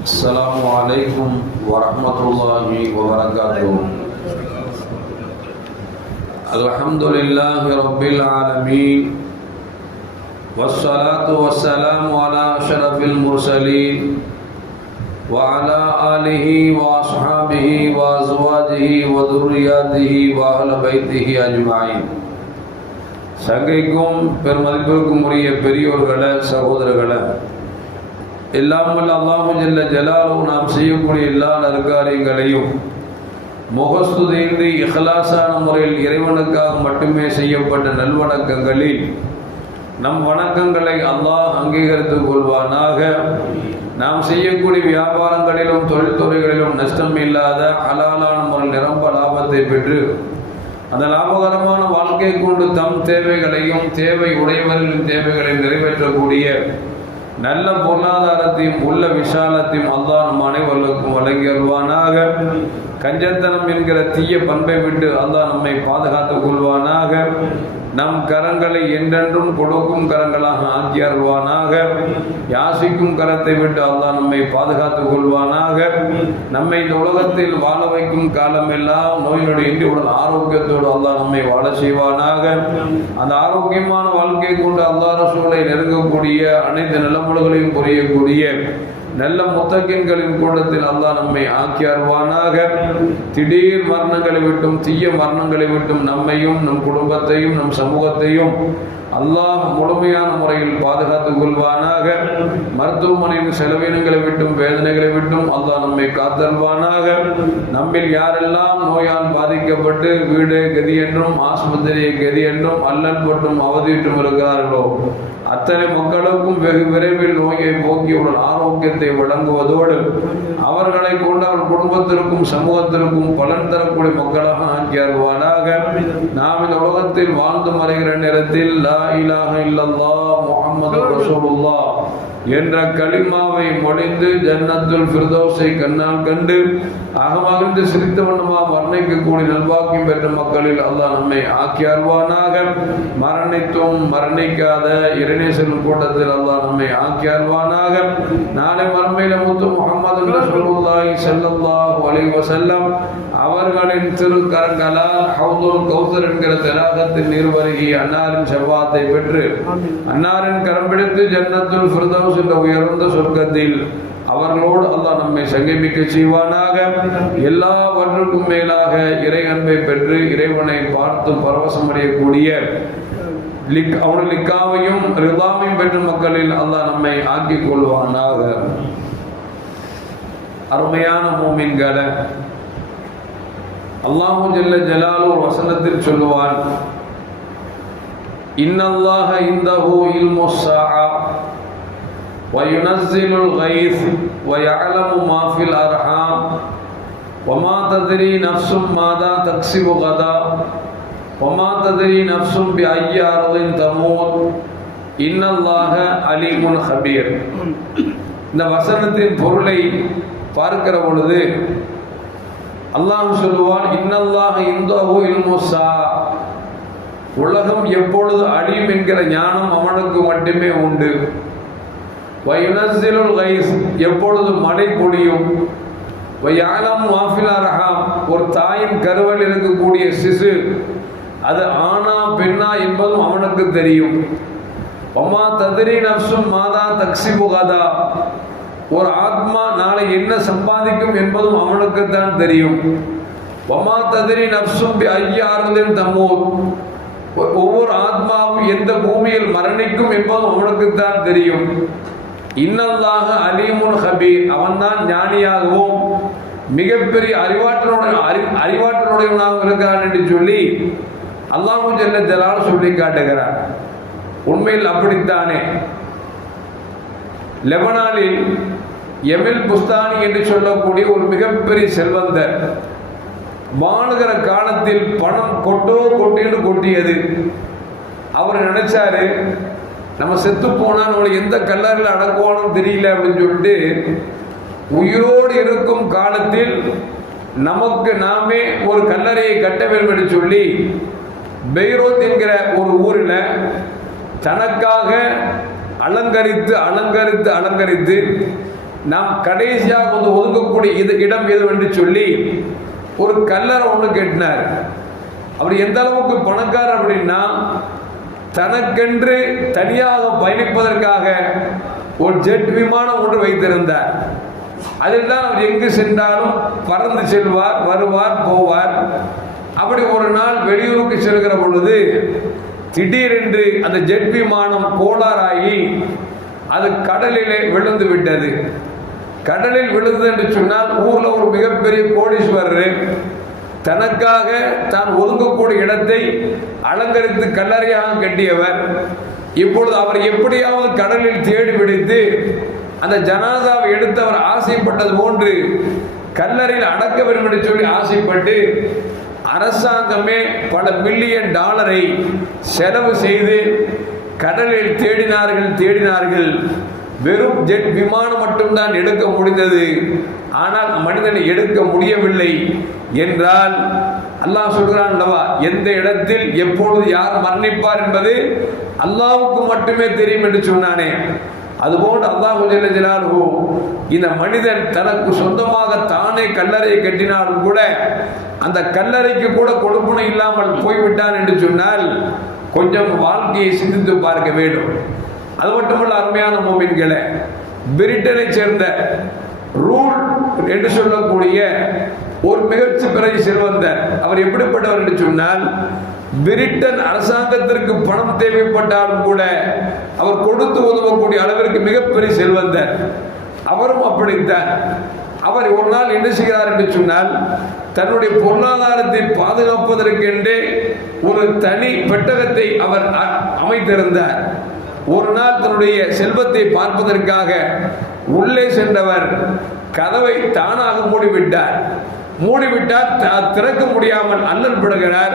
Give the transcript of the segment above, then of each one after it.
السلام عليكم ورحمة الله وبركاته. الحمد لله رب العالمين والصلاة والسلام على أشرف المرسلين وعلى آله وأصحابه وأزواجه وذرياته وأهل بيته أجمعين. சங்கைக்கும் பெருமதிப்பிற்கும் உரிய பெரியோர்களே, சகோதரர்களே, இல்லாமல் அல்லாஹு ஜல்ல ஜலாலுஹு நாம் செய்யக்கூடிய எல்லா நற்காரியங்களையும் முகஸ்துதியின்றி இஹ்லாஸான முறையில் இறைவனுக்காக மட்டுமே செய்யப்பட்ட நல்வணக்கங்களில் நம் வணக்கங்களை அல்லாஹ் அங்கீகரித்துக் கொள்வானாக. நாம் செய்யக்கூடிய வியாபாரங்களிலும் தொழில்துறைகளிலும் நஷ்டம் இல்லாத ஹலாலான முறையில் நிரம்ப லாபத்தை பெற்று அந்த லாபகரமான வாழ்க்கை கொண்டு தம் தேவைகளையும் தேவை உடையவர்களின் தேவைகளையும் நிறைவேற்றக்கூடிய நல்ல பொருளாதாரத்தையும் உள்ள விஷாலத்தையும் அல்லாஹ் நம் அனைவருக்கும் வழங்கி வருவானாக. கஞ்சத்தனம் என்கிற தீய பண்பை விட்டு அல்லாஹ் நம்மை பாதுகாத்துக் கொள்வானாக. நம் கரங்களை என்றென்றும் கொடுக்கும் கரங்களாக ஆக்கி அருள்வானாக. யாசிக்கும் கரத்தை விட்டு அல்லாஹ் நம்மை பாதுகாத்துக் கொள்வானாக. நம்மை இந்த உலகத்தில் வாழ வைக்கும் காலமெல்லாம் நோயினுடைய இன்றி உடல் ஆரோக்கியத்தோடு அல்லாஹ் நம்மை வாழ செய்வானாக. அந்த ஆரோக்கியமான வாழ்க்கை கொண்டு அல்லாஹ் ரசூலை நெருங்கக்கூடிய அனைத்து நிலமுறைகளையும் புரியக்கூடிய நல்ல முத்தகின்களின் கூட்டத்தில் அல்லாஹ் நம்மை ஆக்கி அருள்வானாக. திடீர் மரணங்களை விட்டும் தீய மரணங்களை விட்டும் நம்மையும் நம் குடும்பத்தையும் நம் சமூகத்தையும் அல்லாஹ் முழுமையான முறையில் பாதுகாத்துக் கொள்வானாக. மருத்துவமனையின் செலவினங்களை விட்டும் வேதனைகளை விட்டும் அல்லாஹ் நம்மை காத்தருள்வானாக. நம்மில் யாரெல்லாம் நோயால் பாதிக்கப்பட்டு வீடு கதி என்றும் ஆஸ்பத்திரியை கதி என்றும் அல்லல் பட்டும் அவதியிட்டும் இருக்கிறார்களோ அத்தனை மக்களுக்கும் வெகு விரைவில் நோயை போக்கியுடன் ஆரோக்கியத்தை வழங்குவதோடு அவர்களை கொண்டு அவர் குடும்பத்திற்கும் சமூகத்திற்கும் பலன் தரக்கூடிய மக்களாக ஆக்கி அருள்வானாக. நாம் இந்த உலகத்தில் வாழ்ந்து மறைகிற நேரத்தில் லா இலாஹ இல்லல்லாஹ் முஹம்மது ரசூலுல்லாஹ் என்ற கலிமாவை மொழிந்து ஜன்னத்துல் ஃபிர்தௌஸை கண்ணால் கண்டு அகமகிழ்ந்து சிரித்த வண்ணமாக வர்ணிக்கக்கூடிய நல்வாக்கியம் பெற்ற மக்களில் அல்லாஹ் நம்மை ஆக்கி அருள்வானாக. மரணித்தும் மரணிக்காத இறைநேசரின் கூட்டத்தில் அல்லாஹ் நம்மை ஆக்கி அருள்வானாக. நாளை மறுமையில முத்து முஹம்மது ரசூலுல்லாஹி ஸல்லல்லாஹு அலைஹி வஸல்லம் அவர்களின் திருக்கரங்களால் ஹவுதுல் கௌசர் என்கிற தடாகத்தின் நீர் வருகி அன்னாரின் செவ்வாத்தை பெற்று அன்னாரின் கரம் பிடித்து ஜன்னத்துல் ஃபிர்தௌஸ் என்ற உயர்ந்த சொர்க்கத்தில் அவர்களோடு அல்லாஹ் நம்மை சங்கமிக்க செய்வானாக. எல்லாவற்றுக்கும் மேலாக இறை அன்பை பெற்று இறைவனை பார்த்து பரவசமடையக்கூடிய அவனுடைய லிக்காவையும் ரிதாவையும் பெற்ற மக்களில் அல்லாஹ் நம்மை ஆக்கிக் கொள்வானாக. அருமையான மூமின்களை, அல்லாஹு ஜல்ல ஜலாலுஹு வசனத்தில் சொல்லுவான், இன்னல்லாஹ இந்தஹு இல்முஸ் ஸாஅ وينزل الغيث ويعلم ما في الأرحام وما تدري نفس ماذا تكسب غدا وما تدري نفس بأي أرض تموت إن الله عليم خبير. இந்த வசனத்தின் பொருளை பார்க்கிற பொழுது அல்லாஹ் சொல்லுவான், இன்னல்லாஹ இந்தஹு இல்முஸ் ஸாஅ, உலகம் எப்பொழுது அழியும் என்கிற ஞானம் அவனுக்கு மட்டுமே உண்டு. வயுனஸ்ஸிலுல் கைஸ், எப்பொழுது மழை பொழியும். வயஅலமு மா ஃபில் அர்ஹாம், ஒரு தாயின் கருவில் இருக்கக்கூடிய சிசு அது ஆனா பெண்ணா என்பதும் அவனுக்கு தெரியும். வமா தத்ரி நஃப்ஸும் மாதா தக்ஸிபு கதா, ஒரு ஆத்மா நாளை என்ன சம்பாதிக்கும் என்பதும் அவனுக்கு தான் தெரியும். வமா தத்ரி நஃப்ஸும் பி ஐயி அர்தின் தமூத், ஒவ்வொரு ஆத்மாவும் எந்த பூமியில் மரணிக்கும் என்பதும் அவனுக்கு தான் தெரியும். இன்னல்லாஹ அலீமுன் ஹபீர், அவன்தான் ஞானியாகவும் மிகப்பெரிய அறிவாற்றலுடையவனாகவும் இருக்கிறான் என்று சொல்லி அல்லாஹு ஜல்ல ஜலாலுஹு சொல்லி காட்டுகிறார். உண்மையில் அப்படித்தானே. லெபனானில் எமில் புஸ்தானி என்று சொல்லக்கூடிய ஒரு மிகப்பெரிய செல்வந்தர் வாழுகிற காலத்தில் பணம் கொட்டின்னு கொட்டியது. அவர் நினைச்சாரு, நம்ம செத்து போனா நம்மளை எந்த கல்லறையில் அடக்குவானும் தெரியல அப்படின்னு சொல்லிட்டு உயிரோடு இருக்கும் காலத்தில் நமக்கு நாமே ஒரு கல்லறையை கட்ட வேண்டும் என்று சொல்லி பெய்ரோத் என்கிற ஒரு ஊரில் தனக்காக அலங்கரித்து அலங்கரித்து அலங்கரித்து நாம் கடைசியாக வந்து ஒதுக்கக்கூடிய இடம் எது என்று சொல்லி ஒரு கல்லறை ஒன்று கட்டினார். அவர் எந்த அளவுக்கு பணக்காரர் அப்படின்னா, தனக்கென்று தனியாக பயணிப்பதற்காக ஒரு ஜெட் விமானம் ஒன்று வைத்திருந்தார். அதில் தான் அவர் எங்கு சென்றாலும் பறந்து செல்வார், வருவார், போவார். அப்படி ஒரு நாள் வெளியூருக்கு செல்கிற பொழுது திடீரென்று அந்த ஜெட் விமானம் கோளாறாகி அது கடலிலே விழுந்து விட்டது. கடலில் விழுந்தது என்று சொன்னால் ஊர்ல ஒரு மிகப்பெரிய கோடீஸ்வரர் தனக்காக தான் ஒதுங்கக்கூடிய இடத்தை அலங்கரித்து கல்லறையாக கட்டியவர். இப்பொழுது அவர் எப்படியாவது கடலில் தேடி பிடித்து அந்த ஜனாதாவை எடுத்து அவர் ஆசைப்பட்டது போன்று கல்லறையில் அடக்க வேண்டும் என்று சொல்லி ஆசைப்பட்டு அரசாங்கமே பல மில்லியன் டாலரை செலவு செய்து கடலில் தேடினார்கள். வெறும் ஜெட் விமானம் மட்டும்தான் எடுக்க முடிந்தது. ஆனால் மனிதனை எடுக்க முடியவில்லை என்றால் அல்லாஹ் சொல்கிறான் அல்லவா, எந்த இடத்தில் எப்பொழுது யார் மரணிப்பார் என்பது அல்லாஹ்வுக்கு மட்டுமே தெரியும் என்று சொன்னானே. அதுபோன்று அல்லாஹ் ஜல்ல ஜலாலுஹு இந்த மனிதன் தனக்கு சொந்தமாக தானே கல்லறையை கட்டினாலும் கூட அந்த கல்லறைக்கு கூட கொடுப்பனை இல்லாமல் போய்விட்டான் என்று சொன்னால் கொஞ்சம் வாழ்க்கையை சிந்தித்து பார்க்க வேண்டும். அது மட்டுமல்ல அருமையான மோமின்களே, பிரிட்டனை சேர்ந்த ரூல் என்று சொல்லக்கூடிய ஒரு மிகச்சி பிறை செல்வந்தர். அவர் எப்படிப்பட்டவர் என்று சொன்னால், பிரிட்டன் அரசாங்கத்திற்கு பணம் தேவைப்பட்டாலும் கூட அவர் கொடுத்து உதவக்கூடிய அளவிற்கு மிகப்பெரிய செல்வந்தர். அவரும் அப்படித்தான். அவர் ஒரு நாள் என்ன செய்கிறார் என்று சொன்னால், தன்னுடைய பொருளாதாரத்தை பாதுகாப்பதற்கென்றே ஒரு தனி பெட்டகத்தை அவர் அமைத்திருந்தார். ஒரு நாள் தன்னுடைய செல்வத்தை பார்ப்பதற்காக உள்ளே சென்றவர் கதவை தானாக மூடிவிட்டார். திறக்க முடியாமல் அல்லல் படுகிறார்,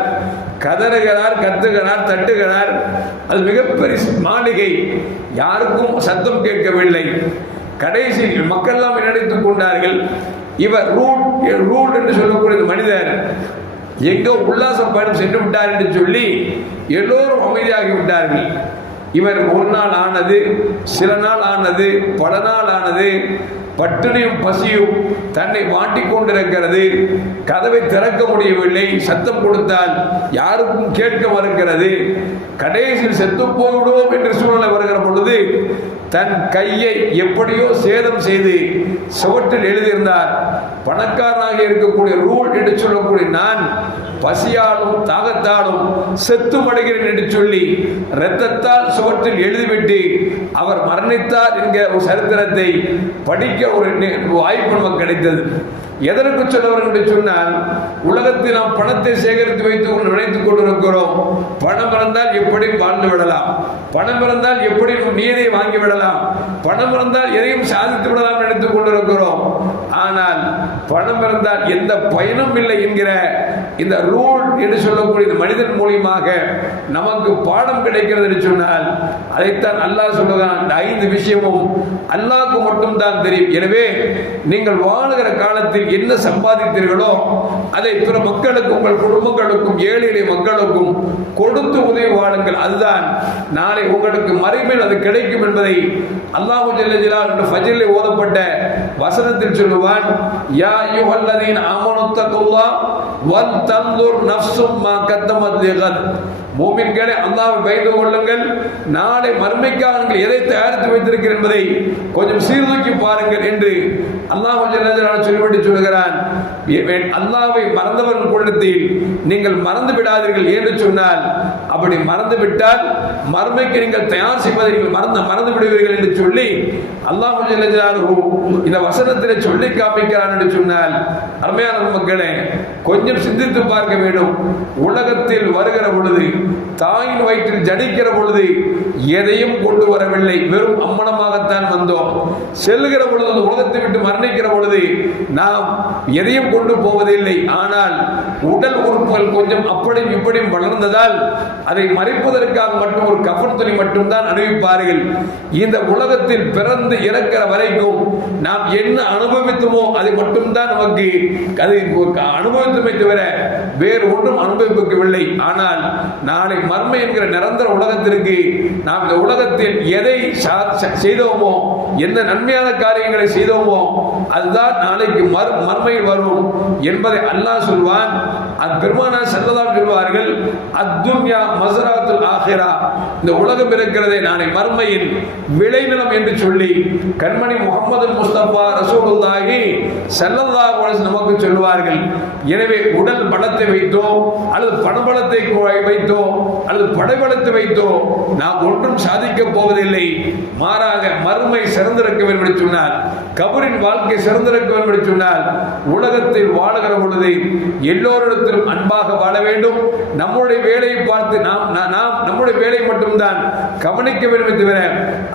கதறுகிறார், கத்துகிறார், தட்டுகிறார். அது மிகப்பெரிய மாளிகை, யாருக்கும் சத்தம் கேட்கவில்லை. கடைசியில் மக்கள் எல்லாம் நினைத்துக் கொண்டார்கள், இவர் ரூட் என்று சொல்லக்கூடிய மனிதர் எங்கோ உல்லாச பயணம் சென்று விட்டார் என்று சொல்லி எல்லோரும் அமைதியாகி விட்டார்கள். இவர் ஒரு நாள் ஆனது, சில நாள் ஆனது, பல நாள் ஆனது, பட்டினியும் பசியும் தன்னை மாட்டிக் கொண்டிருக்கிறது. கதவை திறக்க முடியவில்லை. சத்தம் கொடுத்தால் யாருக்கும் கேட்க மறுக்கிறது. கடைசியில் செத்து போய்விடுவோம் என்று சூழ்நிலை வருகிற பொழுது தன் கையை எப்படியோ சேதம் செய்து சுவற்றில் எழுதியிருந்தார். பணக்காரனாக இருக்கக்கூடிய ரூல் என்று சொல்லக்கூடிய நான் பசியாலும் தாகத்தாலும் செத்து மடைகிறேன் என்று சொல்லி இரத்தத்தால் சுவற்றில் எழுதிவிட்டு அவர் மரணித்தார் என்கிற ஒரு சரித்திரத்தை படிக்க ஒரு வாய்ப்பு நமக்கு கிடைத்தது. எதற்கு சொல்லவர் என்று சொன்னால், உலகத்தில் நாம் பணத்தை சேகரித்து வைத்து நினைத்துக் கொண்டிருக்கிறோம். பணம் இருந்தால் எப்படி வாழ்ந்து விடலாம், பணம் இருந்தால் எப்படி நீரை வாங்கி விடலாம், பணம் இருந்தால் எதையும் சாதித்து விடலாம் நினைத்துக் கொண்டிருக்கிறோம். ஆனால் பணம் இருந்தால் எந்த பயனும் இல்லை என்கிற இந்த ரூல் என்று சொல்லக்கூடிய இந்த மனிதன் மூலியமாக நமக்கு பாடம் கிடைக்கிறது என்று சொன்னால், அதைத்தான் அல்லாஹ் சொல்லுகிறான். இந்த 5 விஷயமும் அல்லாஹ்வுக்கு மட்டும் தான் தெரியும். எனவே நீங்கள் வாழுகிற காலத்தில் என்ன சம்பாதித்தீர்களோ அதை பிற மக்களுக்கும், உங்கள் குடும்பங்களுக்கும், ஏழை எளிய மக்களுக்கும் கொடுத்து உதவி வாழுங்கள். அதுதான் நாளை உங்களுக்கு மறுமையில் அது கிடைக்கும் என்பதை அல்லாஹ் ஜல்ல ஜலாலுஹு என்று ஃபஜ்ரில் ஓதப்பட்ட வசனத்தில் சொல்லுவான். யா அய்யுஹல்லதீன ஆமனு தக்குல்லாஹ் வல் தன்துர் நஃப்ஸும் மா கத்தமத் லிகத். மூமின்களே, அல்லாஹ்வை பயந்து கொள்ளுங்கள். நாளை மறுமைக்காக நீங்கள் எதை தயாரித்து வைத்திருக்கிறீர்கள் என்பதை கொஞ்சம் சீர்தூக்கி பாருங்கள் என்று அல்லாஹ் ஜல்ல ஜலாலுஹு சொல்லிவிட்டு சொல்கிறான். அல்லாஹ்வை மறந்தவர்கள் கூட்டத்தில் நீங்கள் மறந்து விடாதீர்கள் என்று சொன்னால், அப்படி மறந்து விட்டால் மறுமைக்கு நீங்கள் தயார் செய்வதை நீங்கள் மறந்து விடுவீர்கள் என்று சொல்லி அல்லாஹ் ஜல்ல ஜலாலுஹு இந்த வசனத்திலே சொல்லி காமிக்கிறான் என்று சொன்னால், அருமையான மக்களே, கொஞ்சம் சிந்தித்து பார்க்க வேண்டும். உலகத்தில் வருகிற பொழுது, தாயின் வயிற்றில் ஜனிக்கிற பொழுது எதையும் கொண்டு வரவில்லை, வெறும் அம்மனமாகத்தான் வந்தோம். செல்லுகிற பொழுது, உலகத்தை விட்டு மரணிக்கிற பொழுது நாம் எதையும் கொண்டு போவதில்லை. ஆனால் உடல் உறுப்புகள் கொஞ்சம் அப்படியும் இப்படியும் வளர்ந்ததால் அதை மறைப்பதற்காக மட்டும் ஒரு கஃன் துணி மட்டும்தான் அணிவிப்பார்கள். இந்த உலகத்தில் பிறந்து இறக்கிற வரைக்கும் நாம் என்ன அனுபவித்தோமோ அதை மட்டும்தான் நமக்கு அதை அனுபவித்துமே தவிர வேறு ஒன்றும் அனுபவிக்கவில்லை. ஆனால் நாளை மர்மை என்கிற நிரந்தர உலகத்திற்கு நாம் இந்த உலகத்தில் எதை செய்தோமோ எந்த நன்மையான காரியங்களை செய்தோமோ அதுதான் நாளைக்கு மறுமையில் வரும் என்பதை அல்லாஹ் சொல்வான். பெருமானார் ஸல்லல்லாஹு அலைஹி சொல்வார்கள், அத்துன்யா மஸ்ரஅத்துல் ஆகிரா, இந்த உலகம் இருக்கிறதே நாளை மறுமையின் விளைநிலம் என்று சொல்லி கண்மணி முஹம்மது முஸ்தபா ரசூலுல்லாஹி ஸல்லல்லாஹு அலைஹி வஸல்லம் நமக்கு சொல்வார்கள். எனவே உடல் பலத்தை வைத்தோ அல்லது பணபலத்தை வைத்தோ அல்லது படைபலத்தை வைத்தோ நாம் ஒன்றும் சாதிக்க போவதில்லை. மாறாக மறுமை சிறந்திருக்க வேண்டும் என்று சொன்னால், கபரின் வாழ்க்கை சிறந்திருக்க வேண்டும் என்று சொன்னால், உலகத்தில் வாழுகிற பொழுது எல்லோரிடத்திலும் அன்பாக வாழ வேண்டும். நம்முடைய வேலையை பார்த்து நாம் நம்முடைய வேலை மட்டும்தான் கவனிக்க வேண்டும் தவிர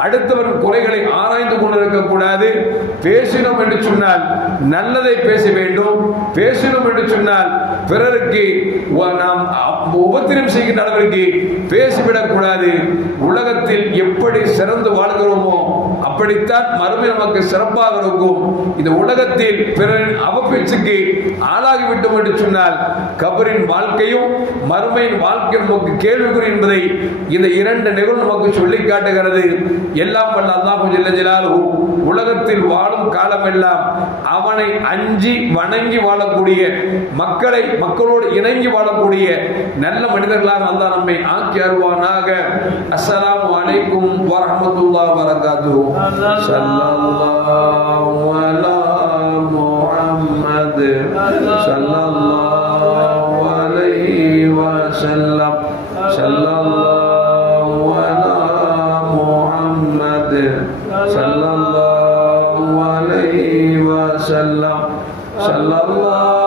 அடுத்தவரின் குறைகளை ஆராய்ந்து கொண்டிருக்க கூடாது. பேசினோம் என்று சொன்னால் நல்லதை பேச வேண்டும். பேசினோம் என்று சொன்னால் பிறருக்கு நாம் உபத்திரம் செய்கின்ற அளவிற்கு பேசிவிடக் கூடாது. உலகத்தில் எப்படி சிறந்து வாழ்கிறோமோ அப்படித்தான் மறுமை நமக்கு சிறப்பாக இருக்கும். இந்த உலகத்தில் பிறரின் அவப்பேச்சுக்கு ஆளாகிவிட்டோம் என்று சொன்னால் கபரின் வாழ்க்கையும் மறுமையின் வாழ்க்கையும் நமக்கு கேள்விக்குறி என்பதை இந்த இரண்டு நிகழ்வு நமக்கு சொல்லி காட்டுகிறது. எல்லாம் வல்ல அல்லாஹ் ஜல்ல ஜலாலுஹு உலகத்தில் வாழும் காலமெல்லாம் அவனை அஞ்சி வணங்கி வாழக்கூடிய மக்களோடு இணங்கி வாழக்கூடிய நல்ல மனிதர்களாக அல்லாஹ் நம்மை ஆக்கி அருள்வானாக. அஸ்ஸலாமு அலைக்கும் வரஹ்மத்துல்லாஹி வபரகாத்துஹு. ஸல்லல்லாஹு அலா முஹம்மத் ஸல்லல்லாஹு அலைஹி வஸல்லம். ஸல்லல்லாஹு அலா முஹம்மத் ஸல்லல்லாஹு அலைஹி வஸல்லம். ஸல்லல்லாஹு